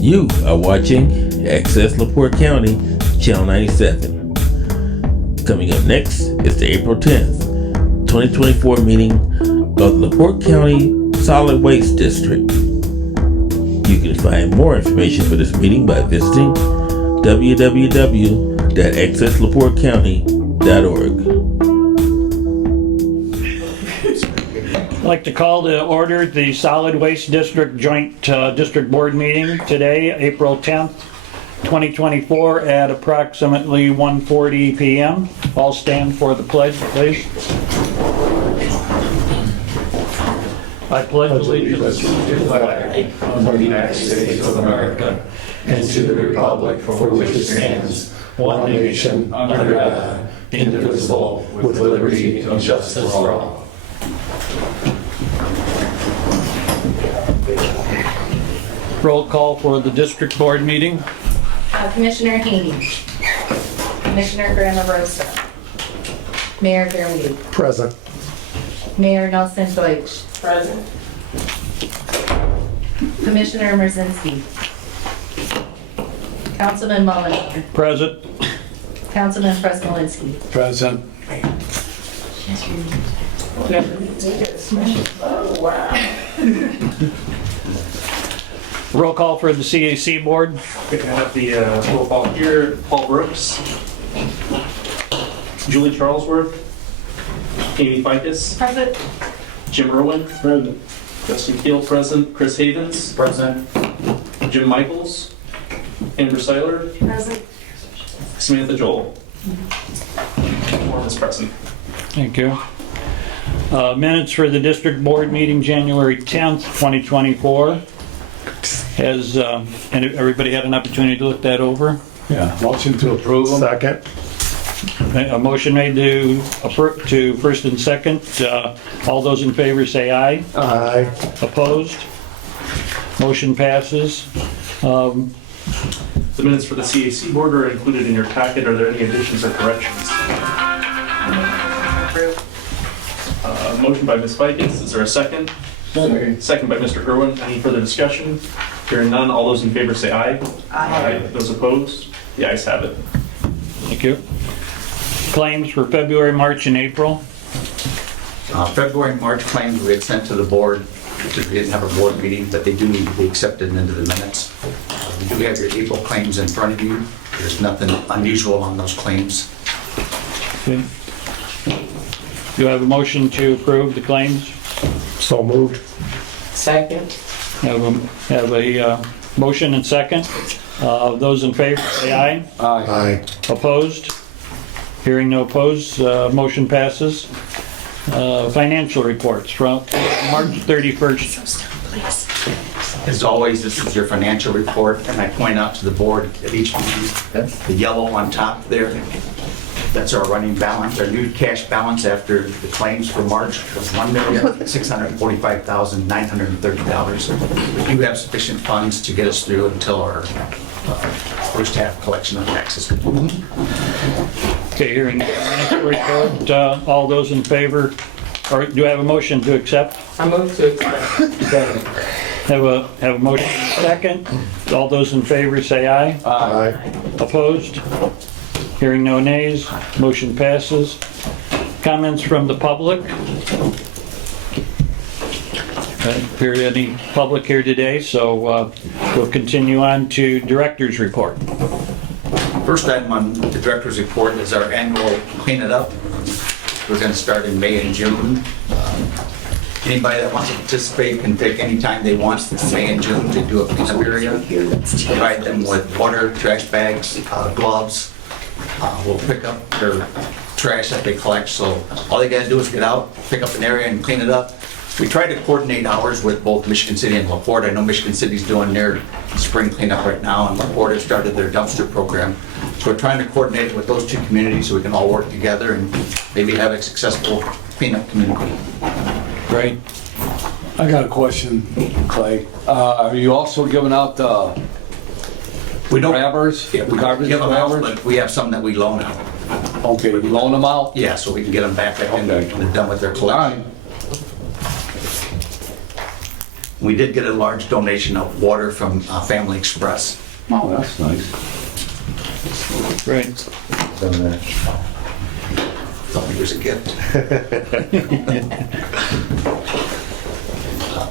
You are watching Access LaPorte County, Channel 97. Coming up next is the April 10th, 2024 meeting of the LaPorte County Solid Waste District. You can find more information for this meeting by visiting www.accesslaportecounty.org. I'd like to call to order the Solid Waste District Joint District Board meeting today, April 10th, 2024 at approximately 1:40 p.m. All stand for the pledge, please. I pledge allegiance to the flag of the United States of America and to the republic for which it stands, one nation, under God, indivisible, with liberty and justice for all. Roll call for the district board meeting. Commissioner Haney. Commissioner Granarosa. Mayor Gurley. Present. Mayor Nelson Deutsch. Present. Commissioner Merzinski. Councilman Mullen. Present. Councilman Prespolinski. Present. Roll call for the CAC board. We have the roll call here. Paul Brooks, Julie Charlesworth, Amy Ficus, Present. Jim Irwin, present. Justin Keel, present. Chris Havens, present. Jim Michaels, Amber Seiler, Present. Samantha Joel. Quorum is present. Thank you. Minutes for the district board meeting January 10th, 2024. Has everybody had an opportunity to look that over? Yeah. Motion to approve them. Second. A motion made to approve to first and second. All those in favor say aye. Aye. Opposed? Motion passes. The minutes for the CAC board are included in your packet. Are there any additions or corrections? Motion by Ms. Ficus. Is there a second? Second by Mr. Irwin. Any further discussion? Hearing none, all those in favor say aye. Aye. Those opposed? The ayes have it. Thank you. Claims for February, March, and April. February and March claims we had sent to the board because we didn't have a board meeting, but they do need to be accepted into the minutes. You do have your April claims in front of you. There's nothing unusual on those claims. Okay. Do you have a motion to approve the claims? So moved. Second. Have a motion and second. Those in favor say aye. Aye. Opposed? Hearing no opposed, motion passes. Financial reports from March 31st. As always, this is your financial report, and I point out to the board at each meeting that the yellow on top there, that's our running balance. Our new cash balance after the claims for March was $1,645,930. We do have sufficient funds to get us through until our first half collection of taxes. Okay, hearing the financial report, all those in favor, or do I have a motion to accept? I move to accept. Have a motion and a second. All those in favor say aye. Aye. Opposed? Hearing no nays, motion passes. Comments from the public? Appear any public here today, so we'll continue on to director's report. First item on the director's report is our annual Clean It Up. We're going to start in May and June. Anybody that wants to participate can take any time they want in May and June to do a cleanup area. Provide them with water, trash bags, gloves. We'll pick up their trash that they collect, so all they gotta do is get out, pick up an area and clean it up. We try to coordinate hours with both Michigan City and LaPorte. I know Michigan City's doing their spring cleanup right now, and LaPorte has started their dumpster program. So we're trying to coordinate with those two communities so we can all work together and maybe have a successful cleanup community. Great. I got a question, Clay. Are you also giving out the We don't grabbers? Yeah, we Garbage give them out, grabbers? but we have some that we loan out. Okay, you loan them out? Yeah, so we can get them back when they're done with their All collection. right. We did get a large donation of water from Family Express. Oh, that's nice. Great. Thought it was a gift.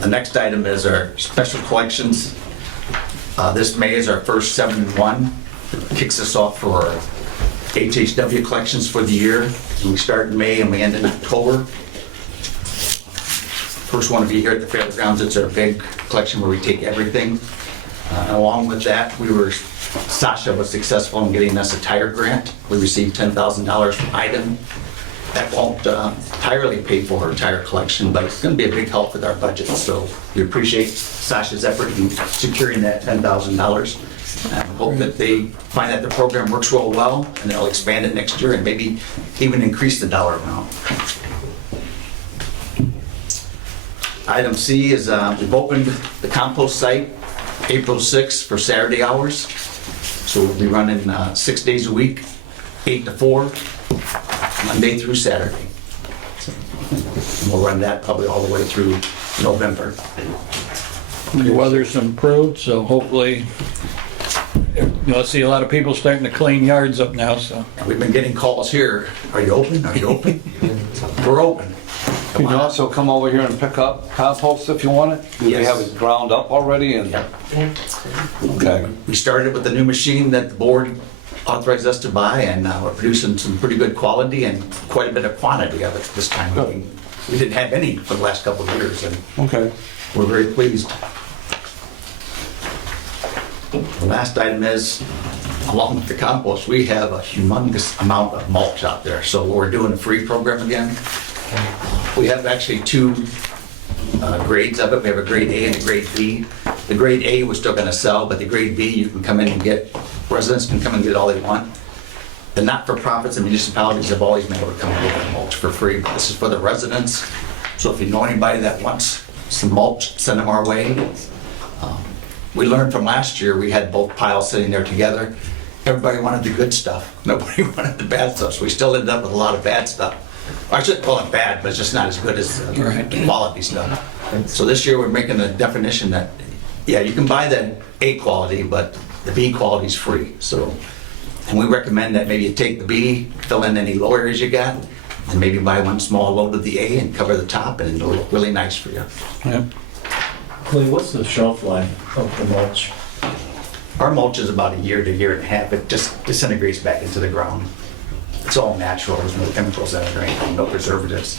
The next item is our special collections. This May is our first 7-in-1. Kicks us off for our HHW collections for the year. We start in May and we end in October. First one will be here at the fairgrounds. It's our big collection where we take everything. Along with that, Sasha was successful in getting us a tire grant. We received $10,000 from item. That won't entirely pay for her tire collection, but it's going to be a big help with our budget. So we appreciate Sasha's effort in securing that $10,000. And hope that they find that the program works real well and they'll expand it next year and maybe even increase the dollar amount. Item C is we've opened the compost site April 6th for Saturday hours. So we'll be running 6 days a week, 8 to 4, Monday through Saturday. And we'll run that probably all the way through November. The weather's improved, so hopefully, you'll see a lot of people starting to clean yards up now, so. And we've been getting calls here, are you open? Are you open? We're open. You can also come over here and pick up compost if you want it. Do they Yes. have it ground up already? And Yep. okay. We started with the new machine that the board authorized us to buy, and we're producing some pretty good quality and quite a bit of quantity of it this time. We didn't have any for the last couple of years, and Okay. we're very pleased. The last item is, along with the compost, we have a humongous amount of mulch out there. So we're doing a free program again. We have actually two grades of it. We have a grade A and a grade B. The grade A we're still going to sell, but the grade B you can come in and get, residents can come and get all they want. The not-for-profits and municipalities have always been able to come and get the mulch for free. But this is for the residents. So if you know anybody that wants some mulch, send them our way. We learned from last year, we had both piles sitting there together. Everybody wanted the good stuff. Nobody wanted the bad stuff. So we still ended up with a lot of bad stuff. I shouldn't call it bad, but it's just not as good as the quality stuff. So this year we're making a definition that, yeah, you can buy the A quality, but the B quality is free. So, and we recommend that maybe you take the B, fill in any low areas you got, and maybe buy one small load of the A and cover the top, and it'll look really nice for you. Yeah. Clay, what's the shelf life of the mulch? Our mulch is about a year to year and a half. It just disintegrates back into the ground. It's all natural. There's no chemicals in it or anything, no preservatives.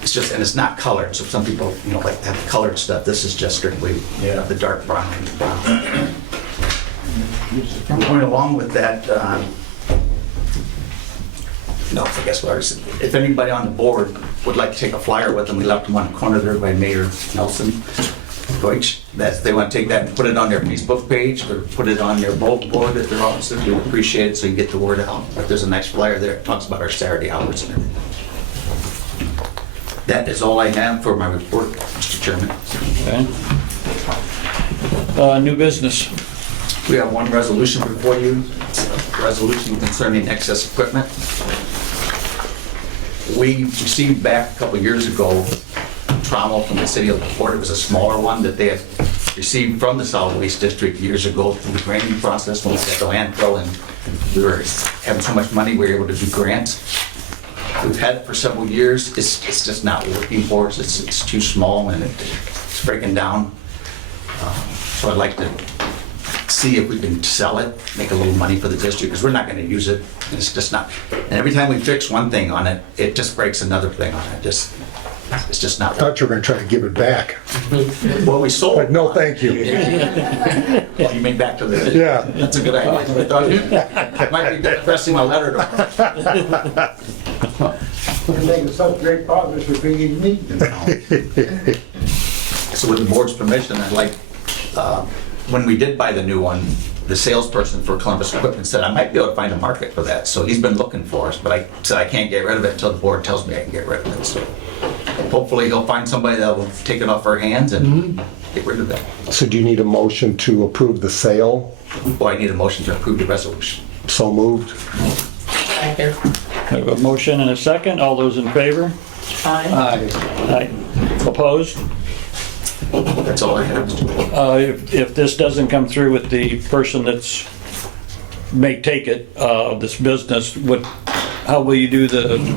It's just, and it's not colored. So some people, like to have colored stuff. This is just strictly the dark brown. Going along with that, I guess what I was, if anybody on the board would like to take a flyer with them, we left them on the corner there by Mayor Nelson Deutsch, that they want to take that and put it on their Facebook page or put it on their bulletin board at their offices. We'd appreciate it so you get the word out. But there's a nice flyer there that talks about our Saturday hours and everything. That is all I have for my report, Mr. Chairman. Okay. New business. We have one resolution before you. It's a resolution concerning excess equipment. We received back a couple years ago trauma from the city of LaPorte. It was a smaller one that they had received from the solid waste district years ago through the granting process when we had the landfill, and we were having so much money we were able to do grants. We've had it for several years. It's just not working for us. It's too small and it's breaking down. So I'd like to see if we can sell it, make a little money for the district, because we're not going to use it. It's just not. And every time we fix one thing on it, it just breaks another thing on it. It's just not. I thought you were gonna try to give it back. Well, we sold. But no, thank you. Well, you mean back to the. Yeah. That's a good idea. I thought it might be pressing a letter tomorrow. We're making such great progress with bringing meat. So with the board's permission, I'd like, when we did buy the new one, the salesperson for Columbus Equipment said, I might be able to find a market for that. So he's been looking for us, but I said I can't get rid of it until the board tells me I can get rid of it. So hopefully he'll find somebody that will take it off our hands and get rid of it. So do you need a motion to approve the sale? Well, I need a motion to approve the resolution. So moved. Second. I have a motion and a second. All those in favor? Aye. Aye. Opposed? That's all I have. If this doesn't come through with the person that's may take it, this business, how will you do get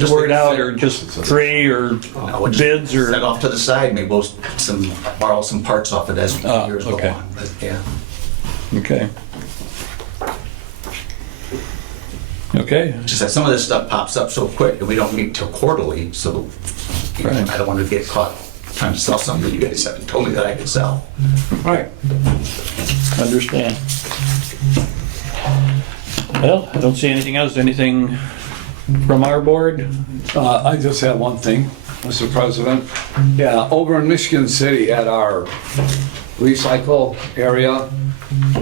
the word out, or just free, or We'll just bids, or? set off to the side, maybe we'll borrow some parts off it as years go okay. on, but yeah. Okay. Okay, Just that some of this stuff pops up so quick and we don't meet till quarterly, so you know, Right. I don't want to get caught trying to sell something that you guys haven't told me that I could sell. right. Understand. Well, I don't see anything else. Anything from our board? I just have one thing, Mr. President. Yeah, over in Michigan City at our recycle area,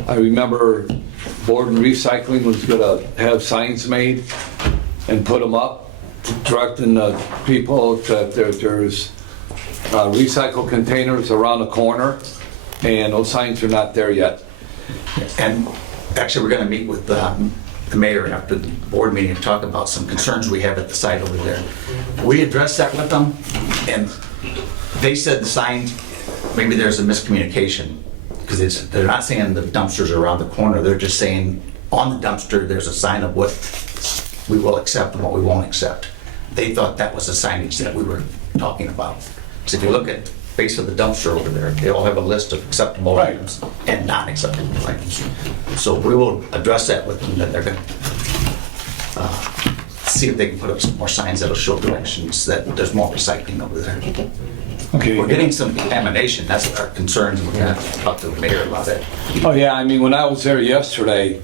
I remember Borden Recycling was gonna have signs made and put them up, directing the people that there's recycle containers around the corner, and those signs are not there yet. And actually, we're going to meet with the mayor after the board meeting and talk about some concerns we have at the site over there. We addressed that with them, and they said the signs, maybe there's a miscommunication, because they're not saying the dumpsters are around the corner, they're just saying on the dumpster, there's a sign of what we will accept and what we won't accept. They thought that was the signage that we were talking about. So if you look at the face of the dumpster over there, they all have a list of acceptable Right. items and non-acceptable items. So we will address that with them, that they're going to see if they can put up some more signs that'll show directions that there's more recycling over there. Okay. We're getting some contamination, that's our concerns, and we're going to talk to the mayor about it. Oh, yeah, I mean, when I was there yesterday,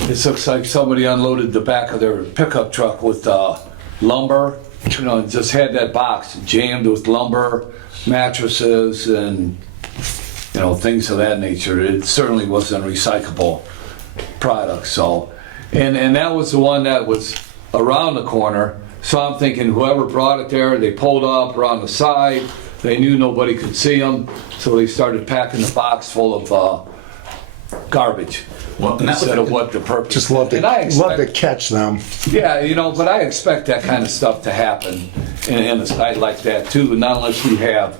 it looks like somebody unloaded the back of their pickup truck with lumber, you know, and just had that box jammed with lumber, mattresses, and, you know, things of that nature. It certainly wasn't a recyclable product, so. And that was the one that was around the corner, so I'm thinking whoever brought it there, they pulled up around the side, they knew nobody could see them, so they started packing the box full of garbage. Well, and that was Instead of what the purpose. Just love to, And I love to expect, catch them. yeah, you know, but I expect that kind of stuff to happen in a site like that too, not unless you have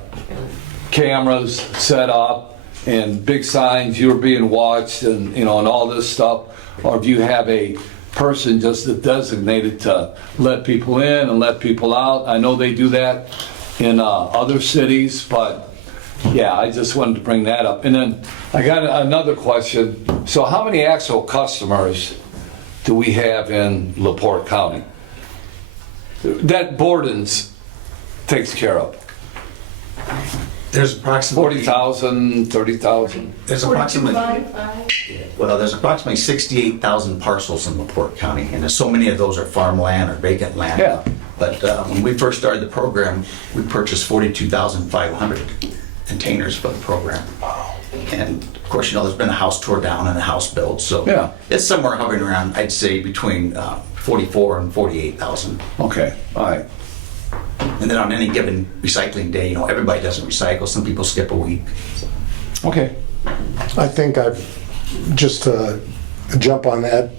cameras set up and big signs, you're being watched, and, you know, and all this stuff, or if you have a person just designated to let people in and let people out. I know they do that in other cities, but yeah, I just wanted to bring that up. And then I got another question. So how many actual customers do we have in LaPorte County that Borden's takes care of? There's approximately 40,000, 30,000? There's approximately 68,000 parcels in LaPorte County, and so many of those are farmland or vacant land. Yeah. But when we first started the program, we purchased 42,500 containers for the program. And of course, you know, there's been a house tore down and a house built, so Yeah. it's somewhere hovering around, I'd say, between 44 and 48,000. Okay, all right. And then on any given recycling day, you know, everybody doesn't recycle. Some people skip a week. Okay. I think just to jump on that,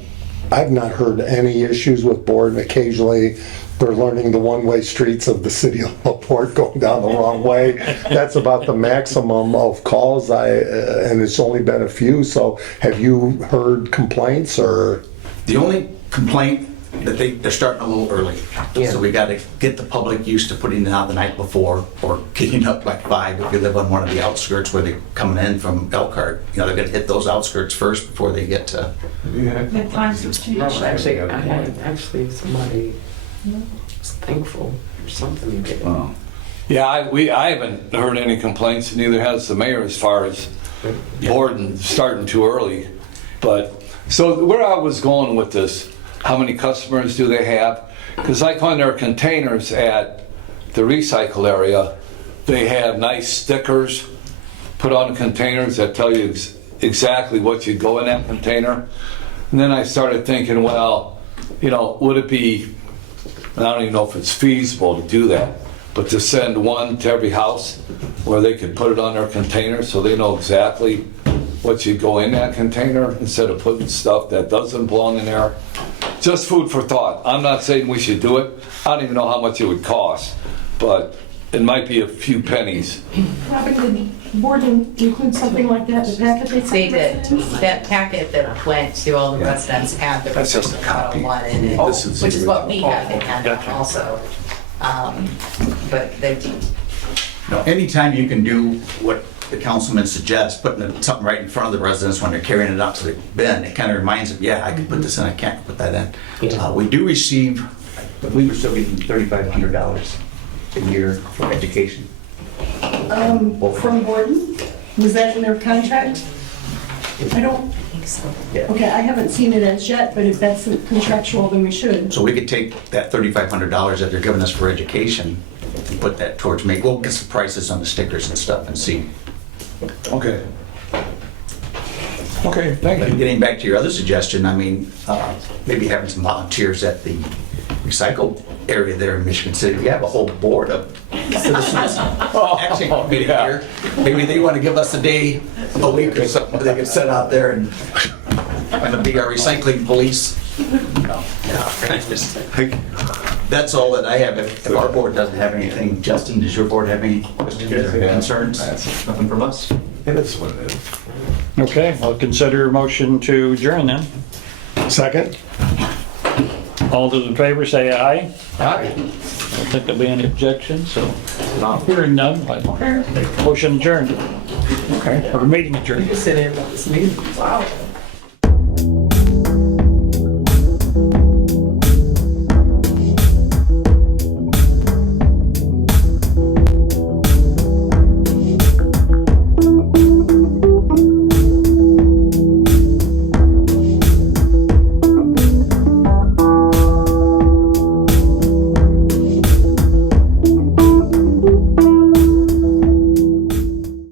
I've not heard any issues with Borden. Occasionally, they're learning the one-way streets of the city of LaPorte going down the wrong way. That's about the maximum of calls, and it's only been a few. So have you heard complaints or? The only complaint that they're starting a little early. So we got to get the public used to putting it out the night before, or getting up like 5 if you live on one of the outskirts where they're coming in from Elkhart. You know, they're going to hit those outskirts first before they get to. The times have changed. No, actually, I had somebody was thankful for something to get. Yeah, I haven't heard any complaints, neither has the mayor, as far as Borden starting too early. But, so where I was going with this, how many customers do they have? Because like on their containers at the recycle area, they have nice stickers put on the containers that tell you exactly what should go in that container. And then I started thinking, well, you know, would it be, I don't even know if it's feasible to do that, but to send one to every house where they could put it on their container so they know exactly what should go in that container instead of putting stuff that doesn't belong in there. Just food for thought. I'm not saying we should do it. I don't even know how much it would cost, but it might be a few pennies. Robin, did the board include something like that in the packet they They sent? did. That packet that went to all the residents had the That's just a copy. one in it, This is the which is what we original. had in hand Gotcha. also. But they, No, anytime you can do what the councilman suggests, putting something right in front of the residents when they're carrying it out to the bin, it kind of reminds them, yeah, I can put this in, I can't put that in. We do receive, I believe we're still getting $3,500 a year for education. From Borden? Was that in their contract? I don't, think so. okay, I haven't seen it as yet, but if that's contractual, then we should. So we could take that $3,500 that they're giving us for education and put that towards, we'll get some prices on the stickers and stuff and see. Okay. Okay, thank But you. getting back to your other suggestion, I mean, maybe having some volunteers at the recycle area there in Michigan City. We have a whole board of citizens action committee here. Maybe they want to give us a day, a week or something, where they can sit out there and be our recycling police. No, that's all that I have. If our board doesn't have anything, Justin, does your board have any questions or concerns? Nothing from us. It is what it is. Okay, I'll consider a motion to adjourn then. Second? All those in favor say aye. Aye. I don't think there'll be any objections, so hearing none, motion adjourned. Okay, or meeting adjourned. You sit in on this meeting. Wow.